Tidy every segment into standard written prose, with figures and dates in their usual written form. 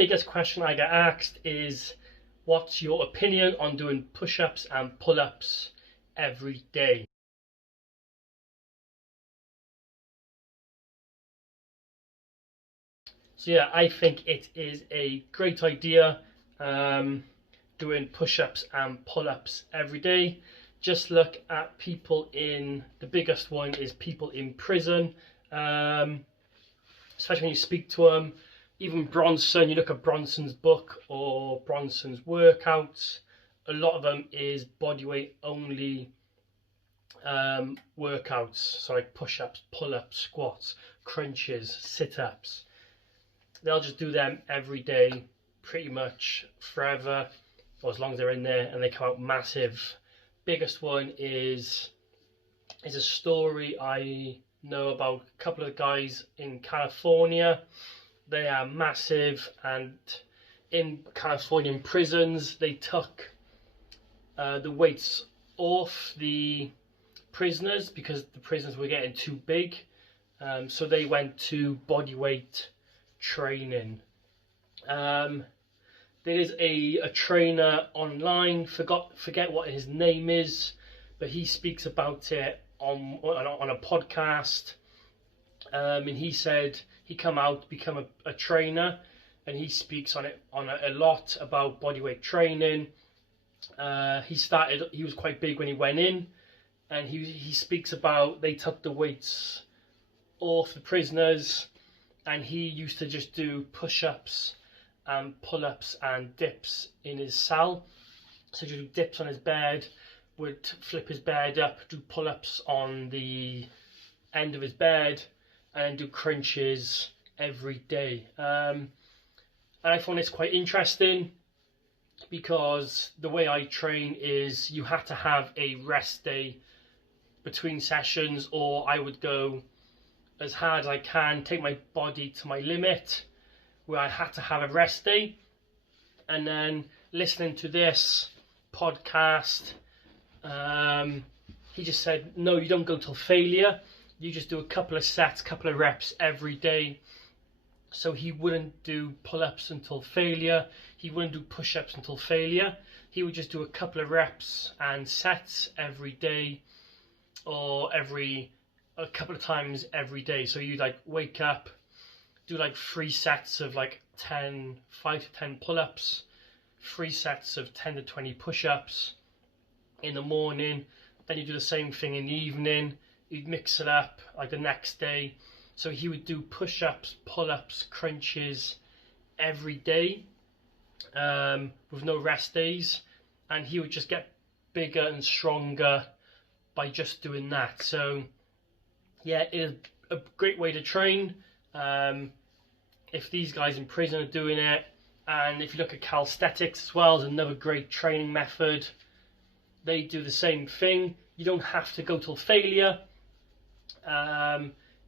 biggest question I get asked is, what's your opinion on doing push-ups and pull-ups every day? So yeah, I think it is a great idea, doing push-ups and pull-ups every day. Just look at people in, the biggest one is people in prison, especially when you speak to them. Even Bronson, you look at Bronson's book or Bronson's workouts, a lot of them is bodyweight only workouts. So like push-ups, pull-ups, squats, crunches, sit-ups. They'll just do them every day, pretty much forever, or as long as they're in there, and they come out massive. Biggest one is a story I know about a couple of guys in California. They are massive, and in Californian prisons, they took the weights off the prisoners because the prisoners were getting too big. So they went to bodyweight training. There is a trainer online, forget what his name is, but he speaks about it on a podcast. And he said he come out, become a trainer, and he speaks on it a lot about bodyweight training. He was quite big when he went in, and he speaks about they took the weights off the prisoners, and he used to just do push-ups and pull-ups and dips in his cell. So he'd do dips on his bed, would flip his bed up, do pull-ups on the end of his bed, and do crunches every day. And I found this quite interesting because the way I train is you have to have a rest day between sessions, or I would go as hard as I can, take my body to my limit, where I had to have a rest day. And then listening to this podcast, he just said, no, you don't go till failure. You just do a couple of sets, couple of reps every day. So he wouldn't do pull-ups until failure. He wouldn't do push-ups until failure. He would just do a couple of reps and sets every day, or a couple of times every day. So you like wake up, do like 3 sets of like 5 to 10 pull-ups, 3 sets of 10 to 20 push-ups in the morning. Then you do the same thing in the evening. You'd mix it up like the next day. So he would do push-ups, pull-ups, crunches every day, with no rest days, and he would just get bigger and stronger by just doing that. So yeah, it is a great way to train. If these guys in prison are doing it, and if you look at calisthenics as well, is another great training method. They do the same thing. You don't have to go till failure.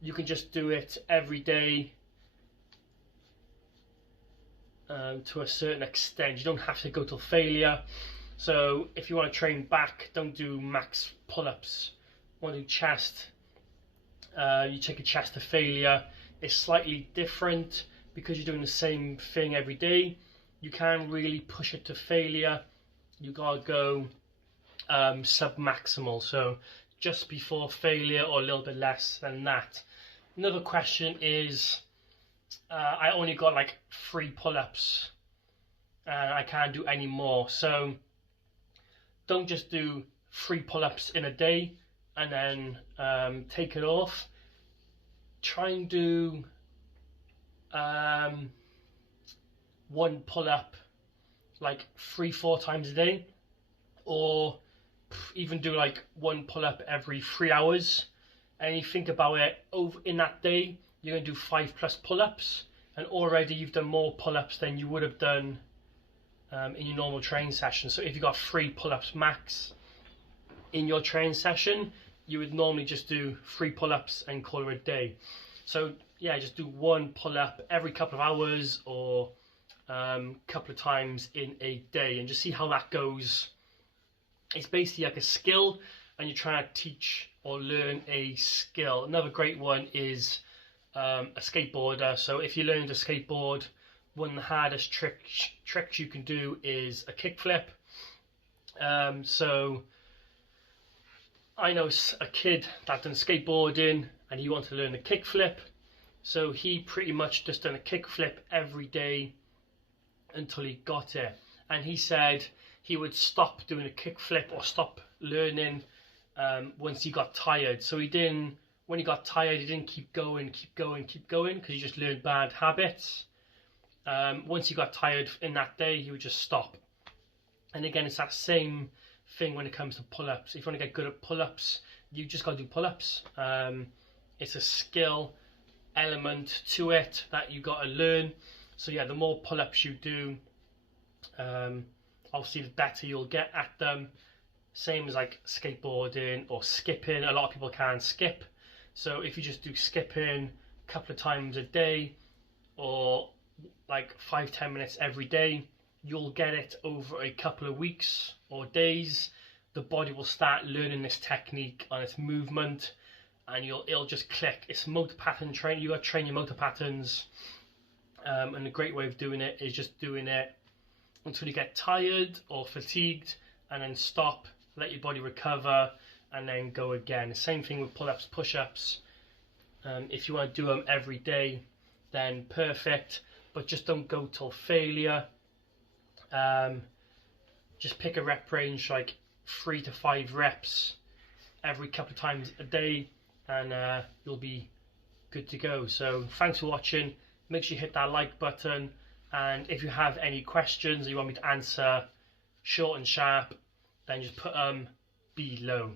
You can just do it every day to a certain extent. You don't have to go till failure. So if you want to train back, don't do max pull-ups. Want to do chest, you take a chest to failure. It's slightly different because you're doing the same thing every day. You can't really push it to failure. You gotta go sub-maximal, so just before failure or a little bit less than that. Another question is, I only got like 3 pull-ups and I can't do any more. So don't just do 3 pull-ups in a day and then take it off. Try and do 1 pull-up like 3-4 times a day, or even do like 1 pull-up every 3 hours. And you think about it, over in that day you're going to do 5+ pull-ups, and already you've done more pull-ups than you would have done in your normal training session. So if you got 3 pull-ups max in your training session, you would normally just do 3 pull-ups and call it a day. So yeah, just do 1 pull-up every couple of hours, or couple of times in a day, and just see how that goes. It's basically like a skill, and you're trying to teach or learn a skill. Another great one is a skateboarder. So if you're learning to skateboard, one of the hardest tricks you can do is a kickflip. So I know a kid that done skateboarding and he wanted to learn a kickflip, so he pretty much just done a kickflip every day until he got it. And he said he would stop doing a kickflip or stop learning once he got tired. So he didn't, when he got tired, he didn't keep going, because he just learned bad habits. Once he got tired in that day, he would just stop. And again, it's that same thing when it comes to pull-ups. If you want to get good at pull-ups, you just got to do pull-ups. It's a skill element to it that you got to learn. So yeah, the more pull-ups you do, obviously the better you'll get at them. Same as like skateboarding or skipping. A lot of people can't skip, so if you just do skipping a couple of times a day, or like 5-10 minutes every day, you'll get it over a couple of weeks or days. The body will start learning this technique on its movement, and it'll just click. It's motor pattern training. You got to train your motor patterns, and a great way of doing it is just doing it until you get tired or fatigued, and then stop, let your body recover, and then go again. The same thing with pull-ups, push-ups. If you want to do them every day, then perfect, but just don't go till failure. Just pick a rep range, like 3 to 5 reps every couple of times a day, and you'll be good to go. So thanks for watching. Make sure you hit that like button, and if you have any questions you want me to answer short and sharp, then just put them below.